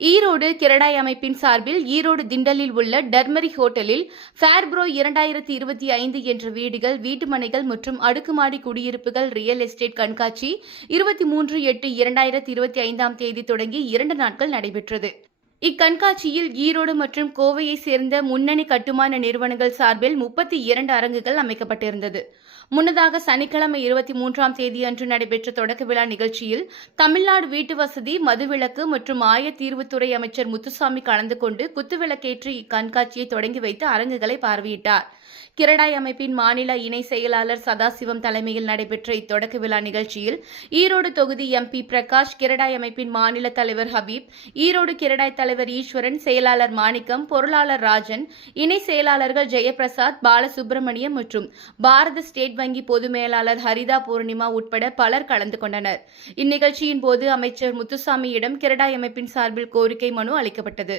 ஈரோடு கிரடாய் அமைப்பின் சார்பில் ஈரோடு திண்டலில் உள்ள டர்மரி ஹோட்டலில் ஃபேர்ப்ரோ இரண்டாயிரத்தி இருபத்தி ஐந்து என்ற வீடுகள் வீட்டுமனைகள் மற்றும் அடுக்குமாடி குடியிருப்புகள் ரியல் எஸ்டேட் கண்காட்சி இருபத்தி மூன்று எட்டு இரண்டாயிரத்தி இருபத்தி ஐந்தாம் தேதி தொடங்கி இரண்டு நாட்கள் நடைபெற்றது. இக்கண்காட்சியில் ஈரோடு மற்றும் கோவையை சேர்ந்த முன்னணி கட்டுமான நிறுவனங்கள் சார்பில் முப்பத்தி இரண்டு அரங்குகள் அமைக்கப்பட்டிருந்தது. முன்னதாக சனிக்கிழமை இருபத்தி மூன்றாம் தேதியன்று நடைபெற்ற தொடக்க விழா நிகழ்ச்சியில் தமிழ்நாடு வீட்டு வசதி மதுவிலக்கு மற்றும் ஆயத்தீர்வுத்துறை அமைச்சர் முத்துசாமி கலந்து கொண்டு குத்துவிளக்கேற்று இக்கண்காட்சியை தொடங்கி வைத்து அரங்குகளை பார்வையிட்டார். கிரடாய் அமைப்பின் மாநில இணை செயலாளர் சதாசிவம் தலைமையில் நடைபெற்ற இத்தொடக்க விழா நிகழ்ச்சியில் ஈரோடு தொகுதி எம்பி பிரகாஷ் கிரடாய் அமைப்பின் மாநில தலைவர் ஹபீப் ஈரோடு கிரடாய் தலைவர் ஈஸ்வரன் செயலாளர் மாணிக்கம் பொருளாளர் ராஜன் இணை செயலாளர்கள் ஜெயபிரசாத் பாலசுப்பிரமணியம் மற்றும் பாரத ஸ்டேட் வங்கி பொது மேலாளர் ஹரிதா பூர்ணிமா உட்பட பலர் கலந்து கொண்டனர். இந்நிகழ்ச்சியின் போது அமைச்சர் முத்துசாமியிடம் கிரடாய் அமைப்பின் சார்பில் கோரிக்கை மனு அளிக்கப்பட்டது.